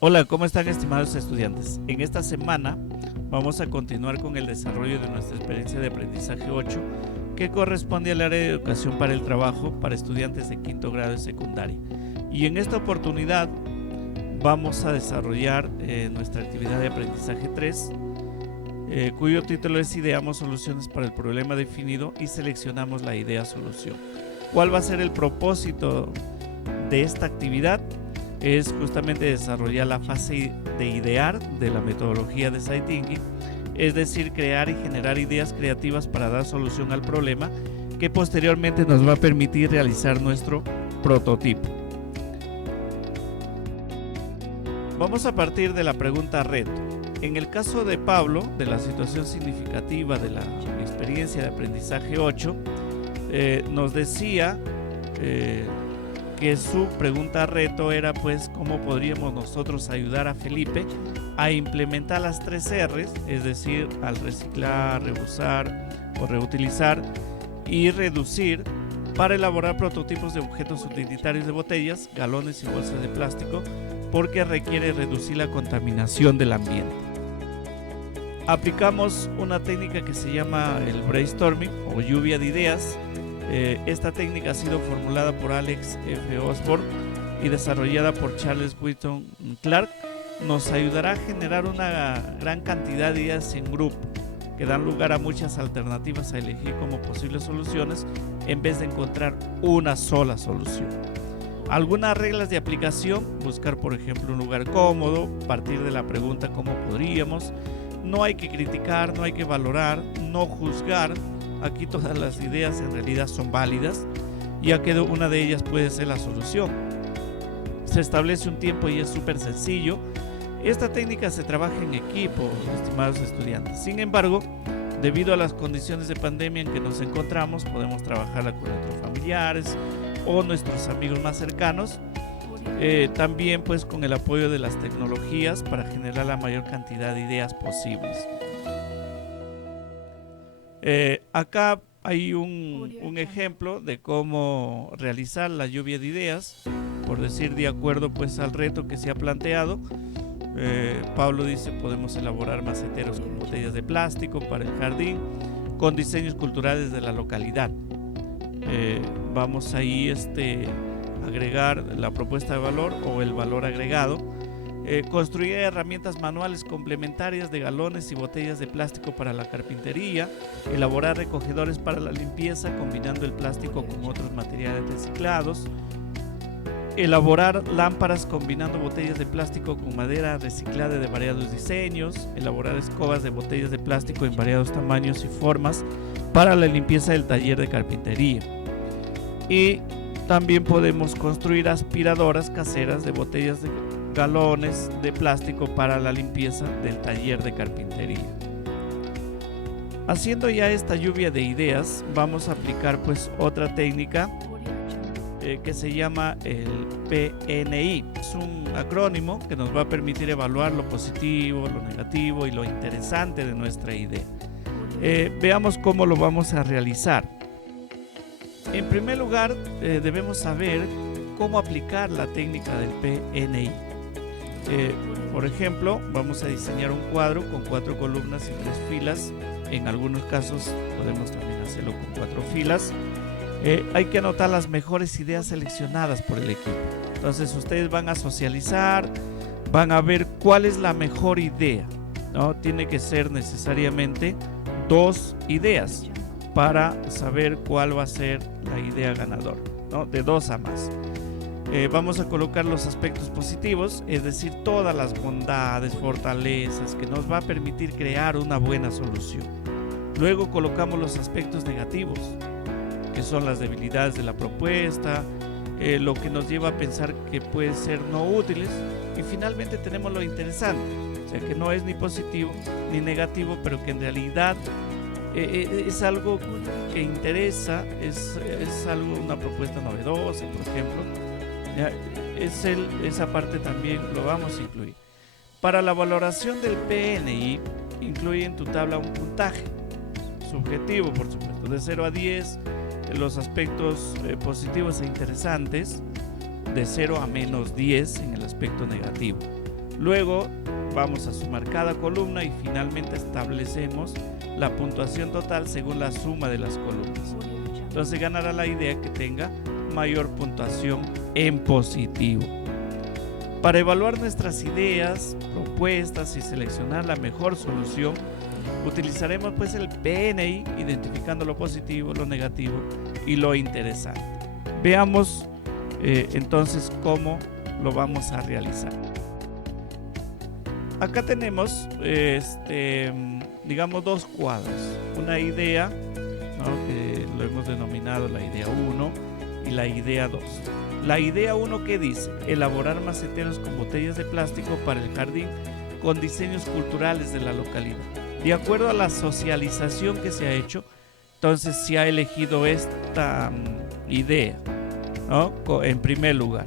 Hola, ¿cómo están, estimados estudiantes? En esta semana vamos a continuar con el desarrollo de nuestra experiencia de aprendizaje 8, que corresponde al área de educación para el trabajo para estudiantes de quinto grado de secundaria. Y en esta oportunidad vamos a desarrollar nuestra actividad de aprendizaje 3, cuyo título es Ideamos soluciones para el problema definido y seleccionamos la idea solución. ¿Cuál va a ser el propósito de esta actividad? Es justamente desarrollar la fase de idear de la metodología de Design Thinking, es decir, crear y generar ideas creativas para dar solución al problema, que posteriormente nos va a permitir realizar nuestro prototipo. Vamos a partir de la pregunta reto. En el caso de Pablo, de la situación significativa de la experiencia de aprendizaje 8, nos decía que su pregunta reto era pues cómo podríamos nosotros ayudar a Felipe a implementar las 3 R's, es decir, al reciclar, reusar o reutilizar y reducir, para elaborar prototipos de objetos utilitarios de botellas, galones y bolsas de plástico, porque requiere reducir la contaminación del ambiente. Aplicamos una técnica que se llama el brainstorming o lluvia de ideas. Esta técnica ha sido formulada por Alex F. Osborne y desarrollada por Charles Whitton Clark. Nos ayudará a generar una gran cantidad de ideas en grupo que dan lugar a muchas alternativas a elegir como posibles soluciones en vez de encontrar una sola solución. Algunas reglas de aplicación: buscar, por ejemplo, un lugar cómodo, partir de la pregunta ¿cómo podríamos? No hay que criticar, no hay que valorar, no juzgar. Aquí todas las ideas en realidad son válidas, ya que una de ellas puede ser la solución. Se establece un tiempo y es súper sencillo. Esta técnica se trabaja en equipo, estimados estudiantes. Sin embargo, debido a las condiciones de pandemia en que nos encontramos, podemos trabajarla con nuestros familiares o nuestros amigos más cercanos. También pues con el apoyo de las tecnologías para generar la mayor cantidad de ideas posibles. Acá hay un ejemplo de cómo realizar la lluvia de ideas, por decir, de acuerdo pues al reto que se ha planteado. Pablo dice: podemos elaborar maceteros con botellas de plástico para el jardín con diseños culturales de la localidad. Vamos ahí agregar la propuesta de valor o el valor agregado. Construir herramientas manuales complementarias de galones y botellas de plástico para la carpintería, elaborar recogedores para la limpieza combinando el plástico con otros materiales reciclados, elaborar lámparas combinando botellas de plástico con madera reciclada de variados diseños, elaborar escobas de botellas de plástico en variados tamaños y formas para la limpieza del taller de carpintería. Y también podemos construir aspiradoras caseras de botellas de galones de plástico para la limpieza del taller de carpintería. Haciendo ya esta lluvia de ideas, vamos a aplicar pues otra técnica que se llama el PNI. Es un acrónimo que nos va a permitir evaluar lo positivo, lo negativo y lo interesante de nuestra idea. Veamos cómo lo vamos a realizar. En primer lugar, debemos saber cómo aplicar la técnica del PNI. Por ejemplo, vamos a diseñar un cuadro con 4 columnas y 3 filas. En algunos casos podemos también hacerlo con 4 filas. Hay que anotar las mejores ideas seleccionadas por el equipo. Entonces ustedes van a socializar, van a ver cuál es la mejor idea, ¿no? Tiene que ser necesariamente 2 ideas para saber cuál va a ser la idea ganadora, ¿no? De 2 a más. Vamos a colocar los aspectos positivos, es decir, todas las bondades, fortalezas que nos va a permitir crear una buena solución. Luego colocamos los aspectos negativos, que son las debilidades de la propuesta, lo que nos lleva a pensar que pueden ser no útiles. Y finalmente tenemos lo interesante, o sea, que no es ni positivo ni negativo, pero que en realidad es algo que interesa, es algo, una propuesta novedosa, por ejemplo. Esa parte también lo vamos a incluir. Para la valoración del PNI, incluye en tu tabla un puntaje subjetivo, por supuesto, de 0 a 10, los aspectos positivos e interesantes, de 0 a menos 10 en el aspecto negativo. Luego vamos a sumar cada columna y finalmente establecemos la puntuación total según la suma de las columnas. Entonces ganará la idea que tenga mayor puntuación en positivo. Para evaluar nuestras ideas, propuestas y seleccionar la mejor solución, utilizaremos pues el PNI, identificando lo positivo, lo negativo y lo interesante. Veamos entonces cómo lo vamos a realizar. Acá tenemos digamos dos cuadros, una idea, ¿no?, que lo hemos denominado la idea 1 y la idea 2. La idea 1, que dice: elaborar maceteros con botellas de plástico para el jardín con diseños culturales de la localidad. De acuerdo a la socialización que se ha hecho, entonces se ha elegido esta idea, ¿no?, en primer lugar.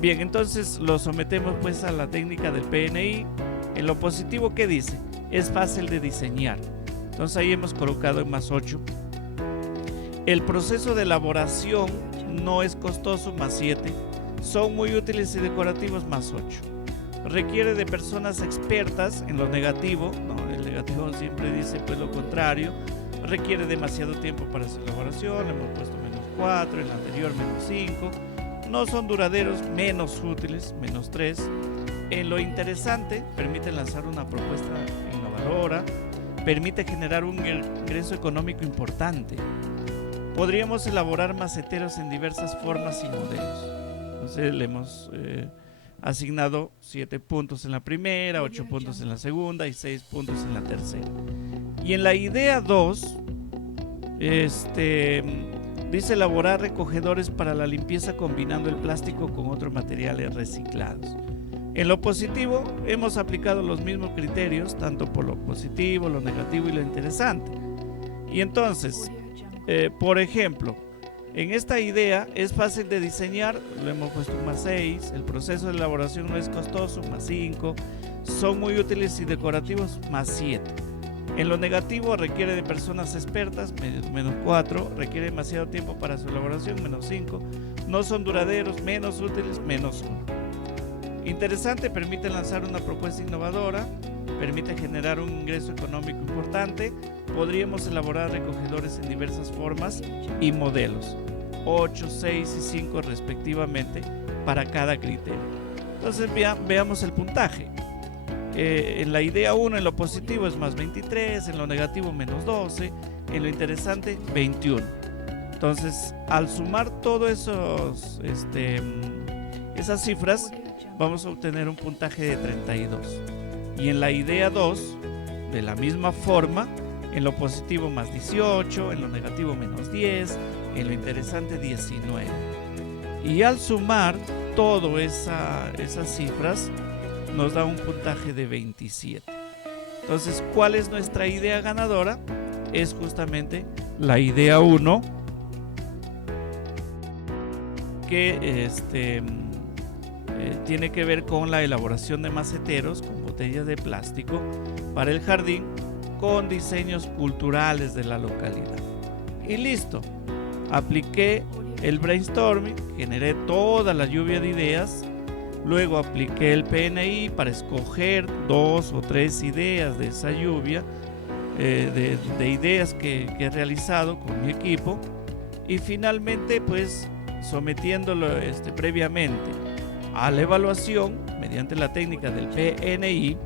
Bien, entonces lo sometemos pues a la técnica del PNI. En lo positivo, ¿qué dice? Es fácil de diseñar. Entonces ahí hemos colocado en +8. El proceso de elaboración no es costoso, +7. Son muy útiles y decorativos, +8. Requiere de personas expertas. En lo negativo, no, el negativo siempre dice pues lo contrario. Requiere demasiado tiempo para su elaboración, le hemos puesto -4, en la anterior -5. No son duraderos, menos útiles, -3. En lo interesante, permite lanzar una propuesta innovadora, permite generar un ingreso económico importante. Podríamos elaborar maceteros en diversas formas y modelos. Entonces le hemos asignado 7 puntos en la primera, 8 puntos en la segunda y 6 puntos en la tercera. Y en la idea 2, dice elaborar recogedores para la limpieza combinando el plástico con otros materiales reciclados. En lo positivo hemos aplicado los mismos criterios, tanto por lo positivo, lo negativo y lo interesante. Y entonces, por ejemplo, en esta idea es fácil de diseñar, lo hemos puesto un +6, el proceso de elaboración no es costoso, +5, son muy útiles y decorativos, +7. En lo negativo, requiere de personas expertas, -4, requiere demasiado tiempo para su elaboración, -5, no son duraderos, menos útiles, -1. Interesante, permite lanzar una propuesta innovadora, permite generar un ingreso económico importante. Podríamos elaborar recogedores en diversas formas y modelos, 8, 6 y 5 respectivamente para cada criterio. Entonces veamos el puntaje. En la idea 1, en lo positivo es +23, en lo negativo -12, en lo interesante 21. Entonces, al sumar todas esas cifras, vamos a obtener un puntaje de 32. Y en la idea 2, de la misma forma, en lo positivo +18, en lo negativo -10, en lo interesante 19. Y al sumar todas esas cifras, nos da un puntaje de 27. Entonces, ¿cuál es nuestra idea ganadora? Es justamente la idea 1, que tiene que ver con la elaboración de maceteros con botellas de plástico para el jardín con diseños culturales de la localidad. Y listo, apliqué el brainstorming, generé toda la lluvia de ideas, luego apliqué el PNI para escoger 2 o 3 ideas de esa lluvia de ideas que he realizado con mi equipo, y finalmente pues sometiéndolo previamente a la evaluación mediante la técnica del PNI,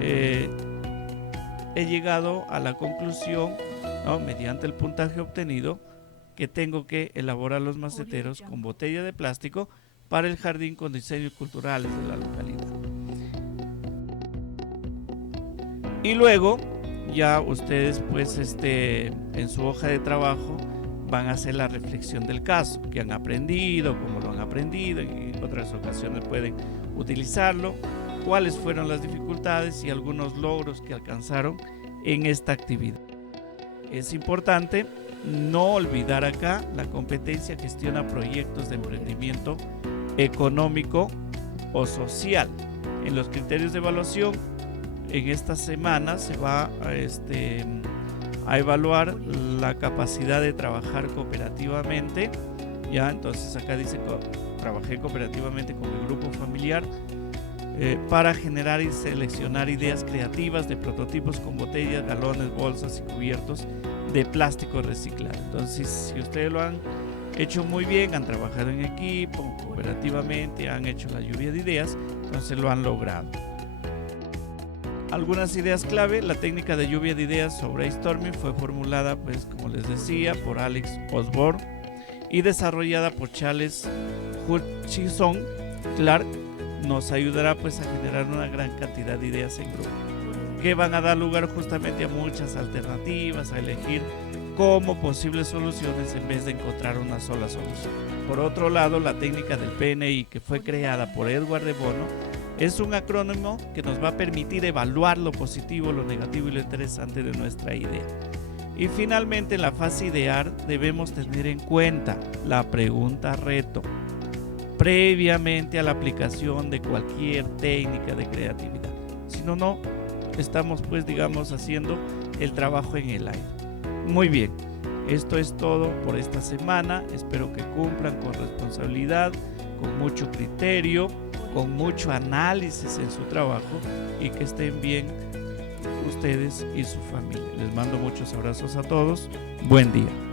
he llegado a la conclusión, ¿no?, mediante el puntaje obtenido, que tengo que elaborar los maceteros con botella de plástico para el jardín con diseños culturales de la localidad. Y luego ya ustedes pues en su hoja de trabajo van a hacer la reflexión del caso, que han aprendido, cómo lo han aprendido, en otras ocasiones pueden utilizarlo, cuáles fueron las dificultades y algunos logros que alcanzaron en esta actividad. Es importante no olvidar acá la competencia gestiona proyectos de emprendimiento económico o social. En los criterios de evaluación, en esta semana se va a evaluar la capacidad de trabajar cooperativamente. Ya, entonces acá dice trabajé cooperativamente con el grupo familiar para generar y seleccionar ideas creativas de prototipos con botellas, galones, bolsas y cubiertos de plástico reciclado. Entonces, si ustedes lo han hecho muy bien, han trabajado en equipo, cooperativamente, han hecho la lluvia de ideas, entonces lo han logrado. Algunas ideas clave: la técnica de lluvia de ideas o brainstorming fue formulada, pues como les decía, por Alex Osborne y desarrollada por Charles Hutchison Clark. Nos ayudará pues a generar una gran cantidad de ideas en grupo que van a dar lugar justamente a muchas alternativas, a elegir como posibles soluciones en vez de encontrar una sola solución. Por otro lado, la técnica del PNI, que fue creada por Edward de Bono, es un acrónimo que nos va a permitir evaluar lo positivo, lo negativo y lo interesante de nuestra idea. Y finalmente, en la fase idear debemos tener en cuenta la pregunta reto previamente a la aplicación de cualquier técnica de creatividad. Si no, estamos pues digamos haciendo el trabajo en el aire. Muy bien, esto es todo por esta semana. Espero que cumplan con responsabilidad, con mucho criterio, con mucho análisis en su trabajo y que estén bien ustedes y su familia. Les mando muchos abrazos a todos. Buen día.